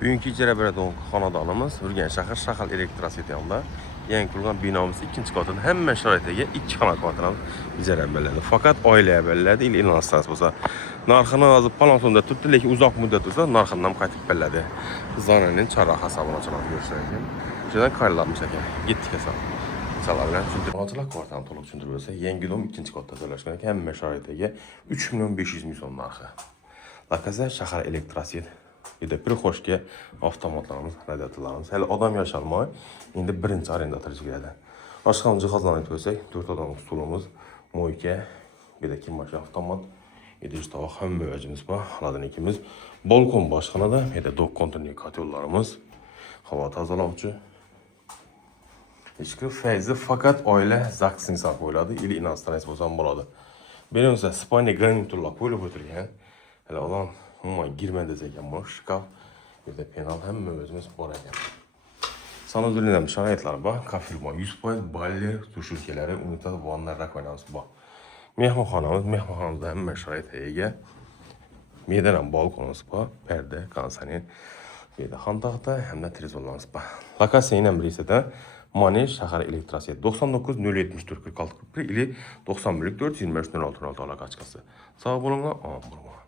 Bugünkü icra beradigan xonadonimiz Urganch shahar elektroseti yanında yangi qurilgan binomiz ikkinchi qavatida hamma sharoitiga 2 xona kvartiramiz ijara beriladi. Faqat oilaga beriladi. Ilonsiz bo'lsa, narxini hozir palonsonda turibdi, lekin uzoq muddat bo'lsa, narxini ham qaytib beriladi. Zonaning chorraha hisobini ochiladi ko'rishlar ekan. O'shadan qayrilamiz ekan. Gitdik esa. Salarlar tushuntirib kvartalni to'liq tushuntirib bersa, yangi dom ikkinchi qavatda joylashgan ekan, hamma sharoitiga 3.500.000 so'm narxi. Lakaza shahar elektroseti bir de Prihoshga avtomatlarimiz, radiatorlarimiz. Hali odam yashalmay, endi birinchi arendatorga keladi. Boshqa jihozlarni aytib o'tsak, 4 odamlik stulimiz, moyka, bir de kimash avtomat, idish tovoq hamma o'zimiz bor. Xonadonimiz, balkon boshxonada, bir de dok konturli kotellarimiz, havo tozalovchi. Ichki fayzi faqat oila zaksini saqlab qo'yiladi, ili inostrans bo'lsa ham bo'ladi. Berimizda spalniy garniturlar qo'yilib o'tilgan. Hali odam umuman girmadi ekan bu shkaf. Bir de penal hamma o'zimiz bor ekan. Sanuzulida sharoitlar bor. Kafirma 100%, balli, tushirkalari, unitaz, vanna, rakovinamiz bor. Mehmonxonamizda hamma sharoitga ega. Medan ham balkonimiz bor, perda, kondisioner, bir de xontaxta hamda televizorlarimiz bor. Lokatsiya ham birisida Manish shahar elektroseti 99 074 46 41 ili 91 423 06 aloqa ochkasi. Sog' bo'linglar, omon bo'linglar.